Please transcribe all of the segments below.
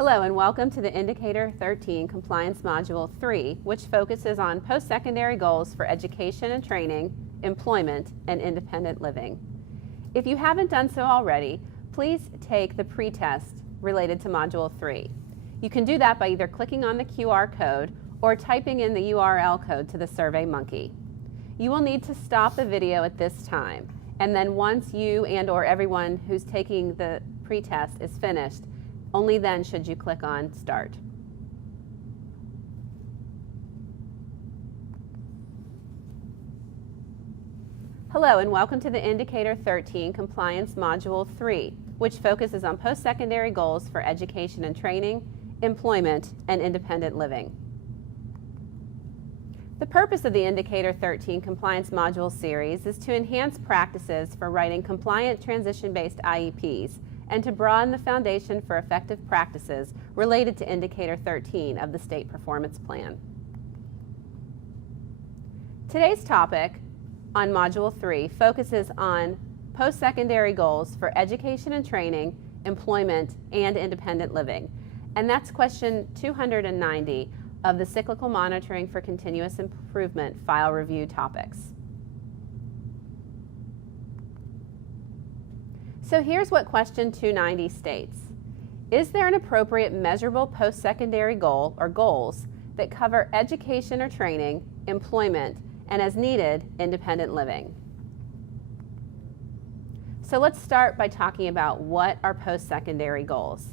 Hello and welcome to the Indicator 13 Compliance Module 3, which focuses on post-secondary goals for education and training, employment, and independent living. If you haven't done so already, please take the pretest related to Module 3. You can do that by either clicking on the QR code or typing in the URL code to the SurveyMonkey. You will need to stop the video at this time, and then once you and/or everyone who's taking the pretest is finished, only then should you click on Start. Hello and welcome to the Indicator 13 Compliance Module 3, which focuses on post-secondary goals for education and training, employment, and independent living. The purpose of the Indicator 13 Compliance Module series is to enhance practices for writing compliant transition-based IEPs and to broaden the foundation for effective practices related to Indicator 13 of the State Performance Plan. Today's topic on Module 3 focuses on post-secondary goals for education and training, employment, and independent living. And that's question 290 of the Cyclical Monitoring for Continuous Improvement File Review Topics. So here's what question 290 states. Is there an appropriate measurable post-secondary goal or goals that cover education or training, employment, and as needed, independent living? So let's start by talking about what are post-secondary goals.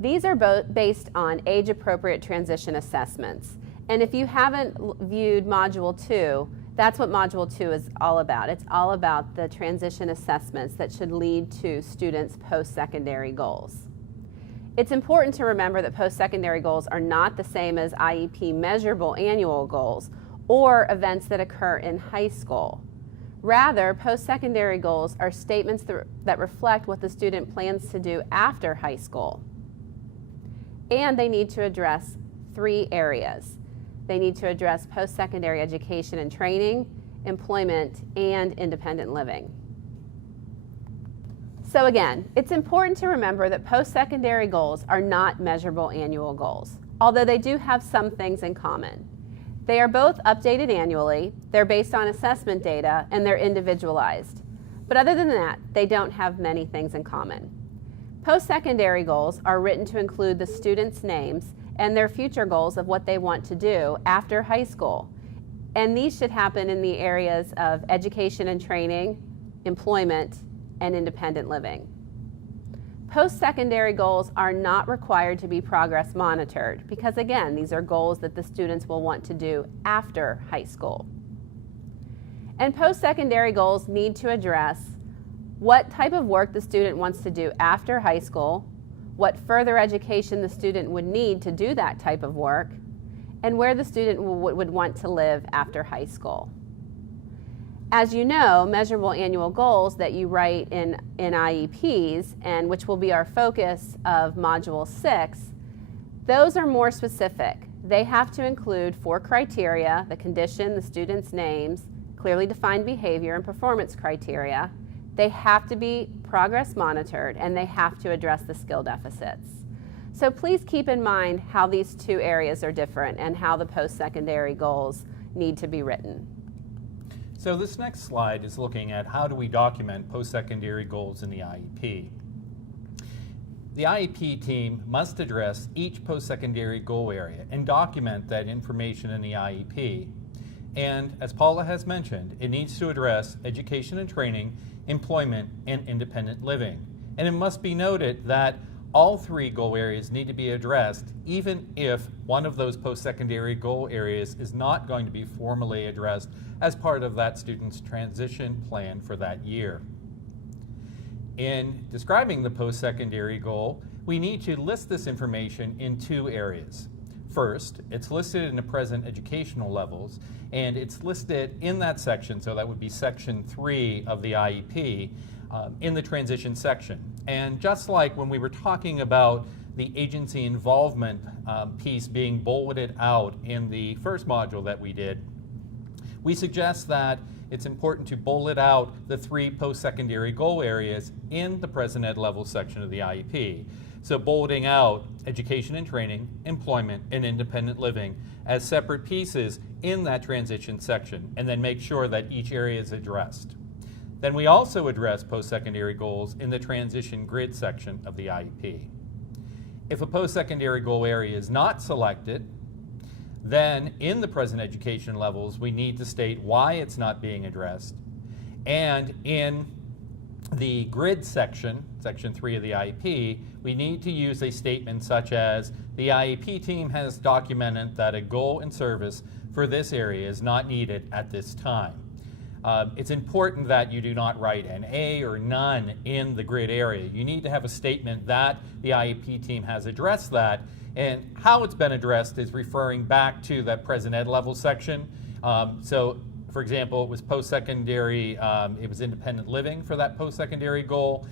These are both based on age-appropriate transition assessments. And if you haven't viewed Module 2, that's what Module 2 is all about. It's all about the transition assessments that should lead to students' post-secondary goals. It's important to remember that post-secondary goals are not the same as IEP measurable annual goals or events that occur in high school. Rather, post-secondary goals are statements that reflect what the student plans to do after high school. And they need to address 3 areas. They need to address post-secondary education and training, employment, and independent living. So again, it's important to remember that post-secondary goals are not measurable annual goals, although they do have some things in common. They are both updated annually, they're based on assessment data, and they're individualized. But other than that, they don't have many things in common. Post-secondary goals are written to include the students' names and their future goals of what they want to do after high school. And these should happen in the areas of education and training, employment, and independent living. Post-secondary goals are not required to be progress monitored because, again, these are goals that the students will want to do after high school. And post-secondary goals need to address what type of work the student wants to do after high school, what further education the student would need to do that type of work, and where the student would want to live after high school. As you know, measurable annual goals that you write in IEPs, and which will be our focus of Module 6, those are more specific. They have to include 4 criteria: the condition, the student's names, clearly defined behavior, and performance criteria. They have to be progress monitored, and they have to address the skill deficits. So please keep in mind how these 2 areas are different and how the post-secondary goals need to be written. So this next slide is looking at how do we document post-secondary goals in the IEP. The IEP team must address each post-secondary goal area and document that information in the IEP. And as Paula has mentioned, it needs to address education and training, employment, and independent living. And it must be noted that all 3 goal areas need to be addressed even if one of those post-secondary goal areas is not going to be formally addressed as part of that student's transition plan for that year. In describing the post-secondary goal, we need to list this information in 2 areas. First, it's listed in the present educational levels, and it's listed in that section, so that would be section 3 of the IEP, in the transition section. And just like when we were talking about the agency involvement piece being bulleted out in the first module that we did, we suggest that it's important to bullet out the 3 post-secondary goal areas in the present ed level section of the IEP. So bolding out education and training, employment, and independent living as separate pieces in that transition section, and then make sure that each area is addressed. Then we also address post-secondary goals in the transition grid section of the IEP. If a post-secondary goal area is not selected, then in the present education levels, we need to state why it's not being addressed. And in the grid section, section 3 of the IEP, we need to use a statement such as, the IEP team has documented that a goal and service for this area is not needed at this time. It's important that you do not write an A or none in the grid area. You need to have a statement that the IEP team has addressed that, and how it's been addressed is referring back to that present ed level section. So, for example, it was post-secondary, it was independent living for that post-secondary goal.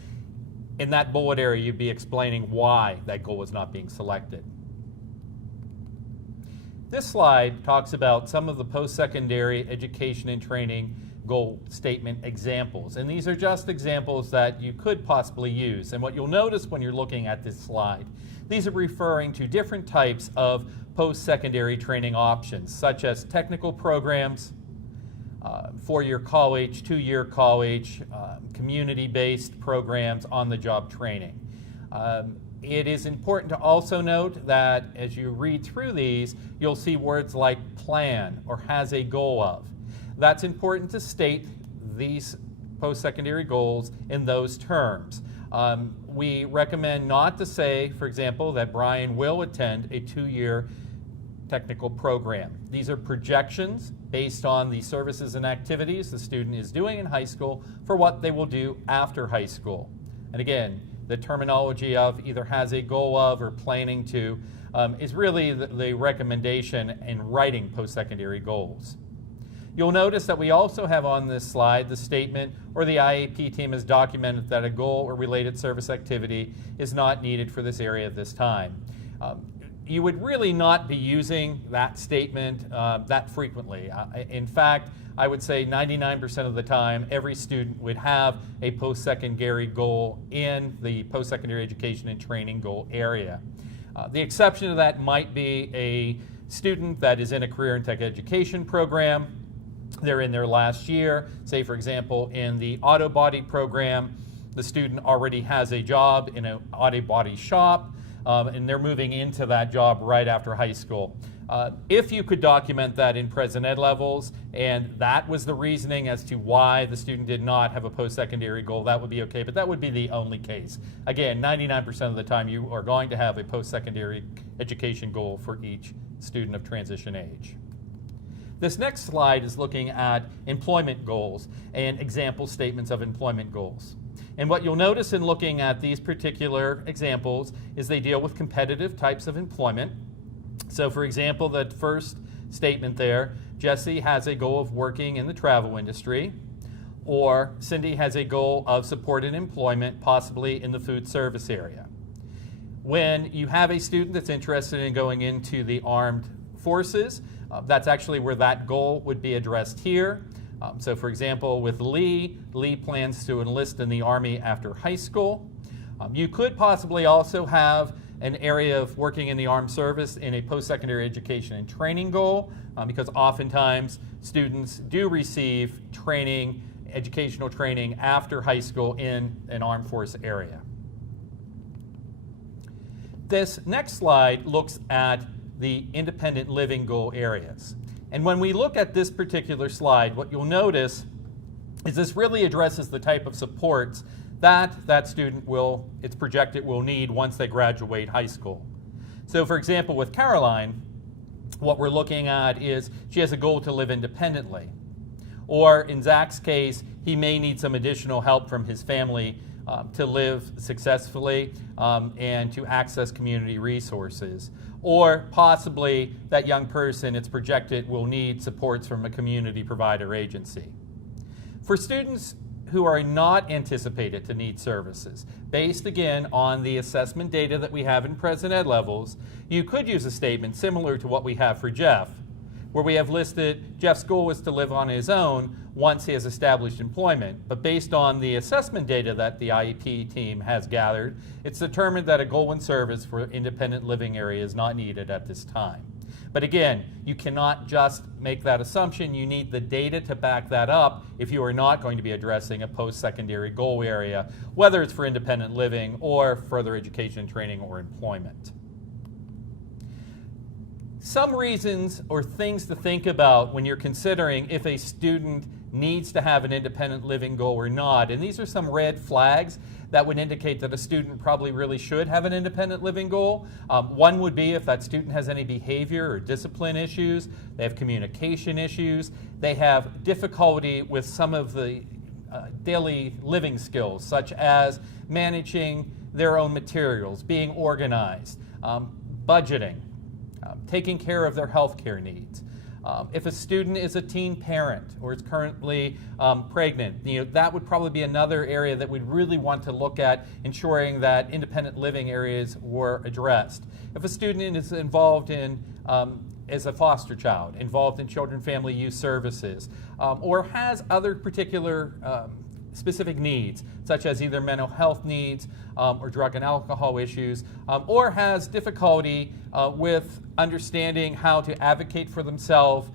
In that bullet area, you'd be explaining why that goal was not being selected. This slide talks about some of the post-secondary education and training goal statement examples. And these are just examples that you could possibly use. And what you'll notice when you're looking at this slide, these are referring to different types of post-secondary training options, such as technical programs, four-year college, two-year college, community-based programs, on-the-job training. It is important to also note that as you read through these, you'll see words like plan or has a goal of. That's important to state these post-secondary goals in those terms. We recommend not to say, for example, that Brian will attend a two-year technical program. These are projections based on the services and activities the student is doing in high school for what they will do after high school. And again, the terminology of either has a goal of or planning to is really the recommendation in writing post-secondary goals. You'll notice that we also have on this slide the statement, or the IEP team has documented that a goal or related service activity is not needed for this area at this time. You would really not be using that statement that frequently. In fact, I would say 99% of the time, every student would have a post-secondary goal in the post-secondary education and training goal area. The exception to that might be a student that is in a career and tech education program. They're in their last year, say for example in the auto body program, the student already has a job in an auto body shop, and they're moving into that job right after high school. If you could document that in present ed levels, and that was the reasoning as to why the student did not have a post-secondary goal, that would be okay, but that would be the only case. Again, 99% of the time you are going to have a post-secondary education goal for each student of transition age. This next slide is looking at employment goals and example statements of employment goals. And what you'll notice in looking at these particular examples is they deal with competitive types of employment. So for example, the first statement there, Jesse has a goal of working in the travel industry, or Cindy has a goal of supported employment, possibly in the food service area. When you have a student that's interested in going into the armed forces, that's actually where that goal would be addressed here. So for example, with Lee plans to enlist in the Army after high school. You could possibly also have an area of working in the armed service in a post-secondary education and training goal, because oftentimes students do receive training, educational training after high school in an armed force area. This next slide looks at the independent living goal areas. And when we look at this particular slide, what you'll notice is this really addresses the type of supports that student it's projected will need once they graduate high school. So for example, with Caroline, what we're looking at is she has a goal to live independently. Or in Zach's case, he may need some additional help from his family to live successfully and to access community resources. Or possibly that young person, it's projected, will need supports from a community provider agency. For students who are not anticipated to need services, based again on the assessment data that we have in present ed levels, you could use a statement similar to what we have for Jeff, where we have listed Jeff's goal is to live on his own once he has established employment. But based on the assessment data that the IEP team has gathered, it's determined that a goal in service for independent living area is not needed at this time. But again, you cannot just make that assumption. You need the data to back that up if you are not going to be addressing a post-secondary goal area, whether it's for independent living or further education, training, or employment. Some reasons or things to think about when you're considering if a student needs to have an independent living goal or not, and these are some red flags that would indicate that a student probably really should have an independent living goal. One would be if that student has any behavior or discipline issues, they have communication issues, they have difficulty with some of the daily living skills, such as managing their own materials, being organized, budgeting, taking care of their healthcare needs. If a student is a teen parent or is currently pregnant, that would probably be another area that we'd really want to look at, ensuring that independent living areas were addressed. If a student is involved in, as a foster child, involved in children family youth services, or has other particular specific needs, such as either mental health needs or drug and alcohol issues, or has difficulty with understanding how to advocate for themselves,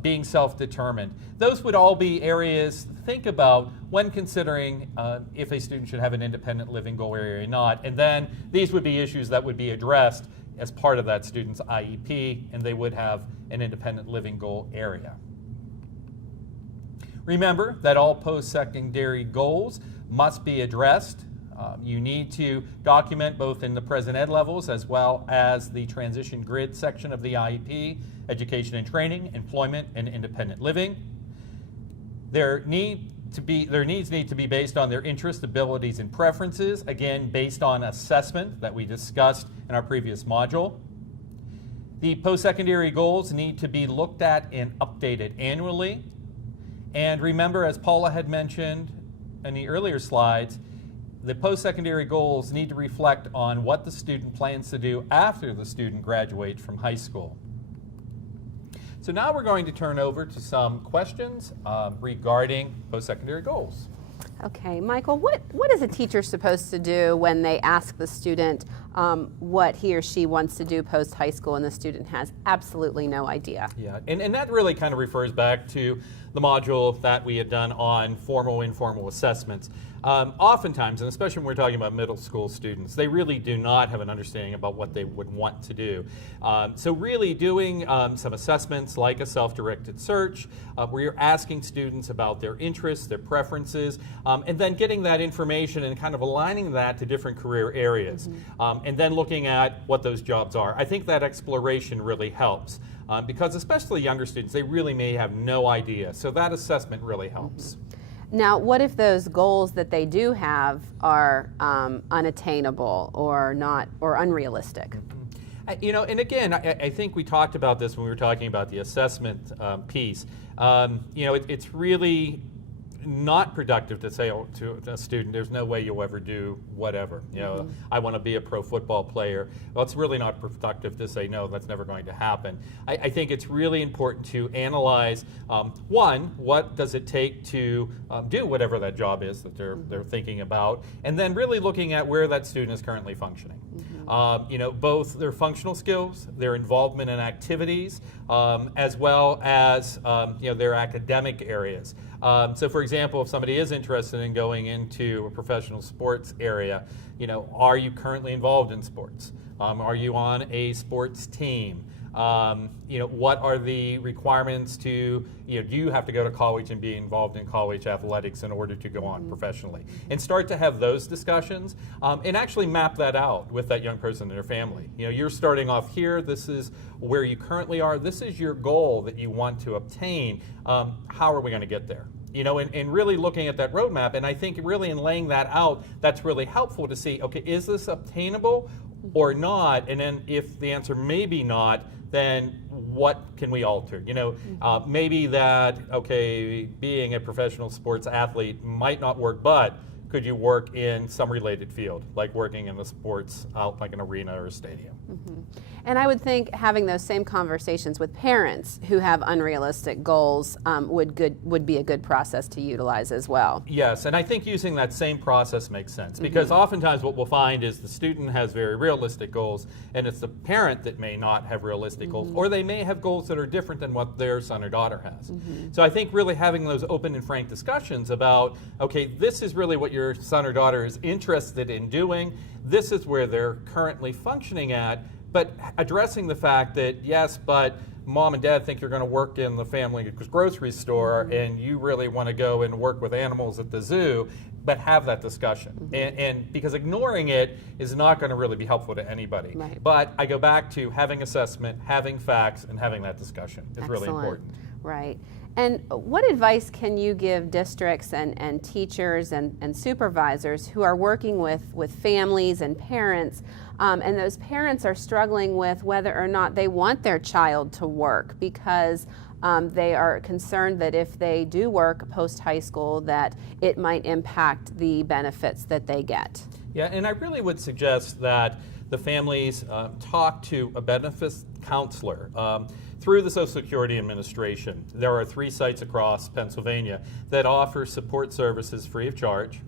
being self-determined. Those would all be areas to think about when considering if a student should have an independent living goal area or not. And then these would be issues that would be addressed as part of that student's IEP, and they would have an independent living goal area. Remember that all post-secondary goals must be addressed. You need to document both in the present ed levels as well as the transition grid section of the IEP, education and training, employment, and independent living. Their needs need to be based on their interests, abilities, and preferences, again, based on assessment that we discussed in our previous module. The post-secondary goals need to be looked at and updated annually. And remember, as Paula had mentioned in the earlier slides, the post-secondary goals need to reflect on what the student plans to do after the student graduates from high school. So now we're going to turn over to some questions regarding post-secondary goals. Okay, Michael, what is a teacher supposed to do when they ask the student what he or she wants to do post-high school and the student has absolutely no idea? Yeah, and that really kind of refers back to the module that we had done on formal, informal assessments. Oftentimes, and especially when we're talking about middle school students, they really do not have an understanding about what they would want to do. So really doing some assessments like a self-directed search, where you're asking students about their interests, their preferences, and then getting that information and kind of aligning that to different career areas, and then looking at what those jobs are. I think that exploration really helps. Because especially younger students, they really may have no idea. So that assessment really helps. Now, what if those goals that they do have are unattainable or not, or unrealistic? And again, I think we talked about this when we were talking about the assessment piece. It's really not productive to say to a student, there's no way you'll ever do whatever. I want to be a pro football player. Well, it's really not productive to say, no, that's never going to happen. I think it's really important to analyze, one, what does it take to do whatever that job is that they're thinking about, and then really looking at where that student is currently functioning. Both their functional skills, their involvement in activities, as well as their academic areas. So for example, if somebody is interested in going into a professional sports area, are you currently involved in sports? Are you on a sports team? What are the requirements to, do you have to go to college and be involved in college athletics in order to go on professionally? And start to have those discussions and actually map that out with that young person and their family. You're starting off here, this is where you currently are, this is your goal that you want to obtain. How are we going to get there? And really looking at that roadmap, and I think really in laying that out, that's really helpful to see, okay, is this obtainable or not? And then if the answer may be not, then what can we alter? Maybe that, okay, being a professional sports athlete might not work, but could you work in some related field, like working in the sports out like an arena or a stadium. And I would think having those same conversations with parents who have unrealistic goals would be a good process to utilize as well. Yes, and I think using that same process makes sense, because oftentimes what we'll find is the student has very realistic goals, and it's the parent that may not have realistic goals, or they may have goals that are different than what their son or daughter has. So I think really having those open and frank discussions about, okay, this is really what your son or daughter is interested in doing, this is where they're currently functioning at, but addressing the fact that, yes, but mom and dad think you're going to work in the family grocery store and you really want to go and work with animals at the zoo, but have that discussion. And because ignoring it is not going to really be helpful to anybody. Right. But I go back to having assessment, having facts, and having that discussion is really important. Right. And what advice can you give districts and teachers and supervisors who are working with families and parents, and those parents are struggling with whether or not they want their child to work because they are concerned that if they do work post-high school that it might impact the benefits that they get? Yeah, and I really would suggest that the families talk to a benefits counselor. Through the Social Security Administration, there are 3 sites across Pennsylvania that offer support services free of charge.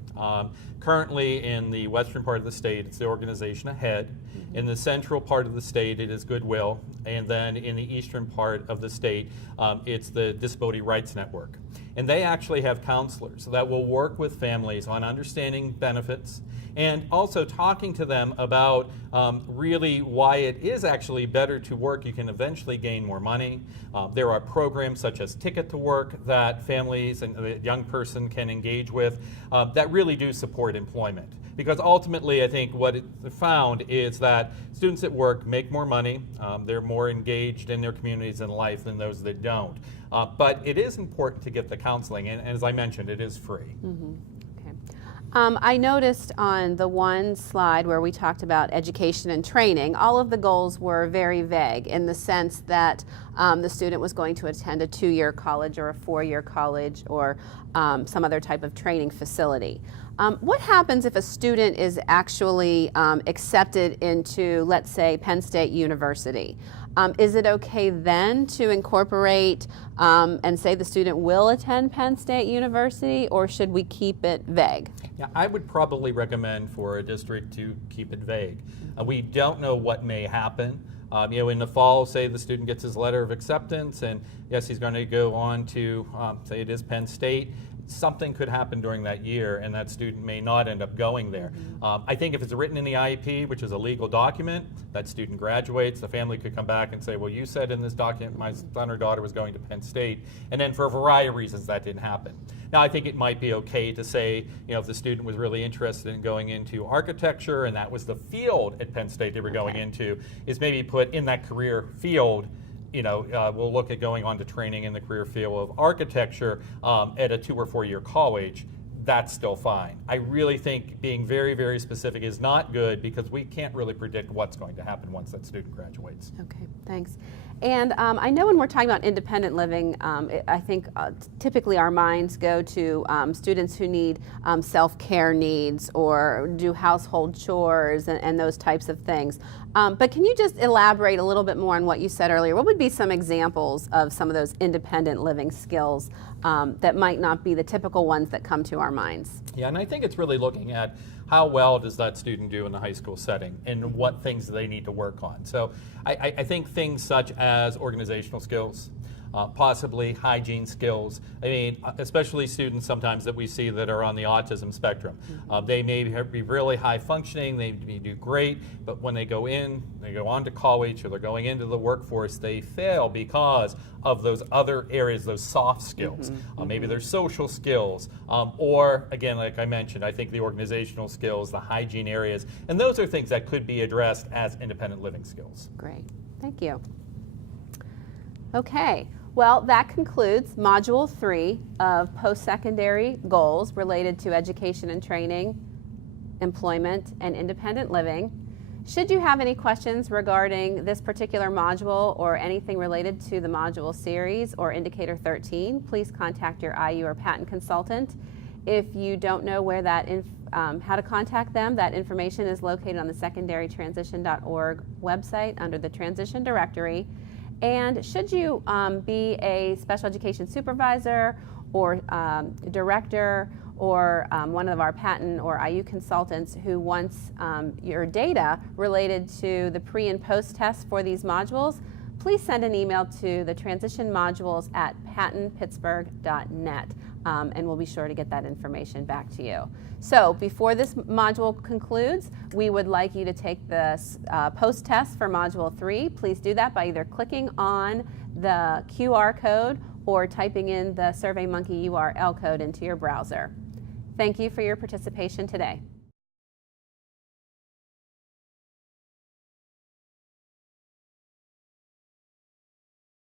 Currently in the western part of the state, it's the organization AHEAD. In the central part of the state, it is Goodwill. And then in the eastern part of the state, it's the Disability Rights Network. And they actually have counselors that will work with families on understanding benefits and also talking to them about really why it is actually better to work. You can eventually gain more money. There are programs such as Ticket to Work that families and a young person can engage with that really do support employment. Because ultimately, I think what it found is that students at work make more money, they're more engaged in their communities and life than those that don't. But it is important to get the counseling, and as I mentioned, it is free. I noticed on the one slide where we talked about education and training, all of the goals were very vague in the sense that the student was going to attend a 2-year college or a 4-year college or some other type of training facility. What happens if a student is actually accepted into, let's say, Penn State University? Is it okay then to incorporate and say the student will attend Penn State University, or should we keep it vague? Yeah, I would probably recommend for a district to keep it vague. We don't know what may happen. In the fall, say the student gets his letter of acceptance, and yes, he's going to go on to, say it is Penn State. Something could happen during that year, and that student may not end up going there. I think if it's written in the IEP, which is a legal document, that student graduates, the family could come back and say, well, you said in this document my son or daughter was going to Penn State, and then for a variety of reasons that didn't happen. Now, I think it might be okay to say, if the student was really interested in going into architecture, and that was the field at Penn State they were going into, is maybe put in that career field, we'll look at going on to training in the career field of architecture at a 2 or 4 year college. That's still fine. I really think being very, very specific is not good because we can't really predict what's going to happen once that student graduates. Okay, thanks. And I know when we're talking about independent living, I think typically our minds go to students who need self-care needs or do household chores and those types of things. But can you just elaborate a little bit more on what you said earlier? What would be some examples of some of those independent living skills that might not be the typical ones that come to our minds? Yeah, and I think it's really looking at how well does that student do in the high school setting and what things do they need to work on. So I think things such as organizational skills, possibly hygiene skills. I mean, especially students sometimes that we see that are on the autism spectrum. They may be really high functioning, they may do great, but when they go on to college or they're going into the workforce, they fail because of those other areas, those soft skills. Maybe their social skills, or again, like I mentioned, I think the organizational skills, the hygiene areas, and those are things that could be addressed as independent living skills. Great, thank you. Okay. Well, that concludes Module 3 of post-secondary goals related to education and training, employment, and independent living. Should you have any questions regarding this particular module or anything related to the module series or Indicator 13, please contact your IU or patent consultant. If you don't know where that how to contact them, that information is located on the secondarytransition.org website under the Transition Directory. And should you be a special education supervisor or director or one of our patent or IU consultants who wants your data related to the pre and post tests for these modules, please send an email to the transition modules at patentpittsburgh.net, and we'll be sure to get that information back to you. So before this module concludes, we would like you to take the post test for Module 3. Please do that by either clicking on the QR code or typing in the SurveyMonkey URL code into your browser. Thank you for your participation today.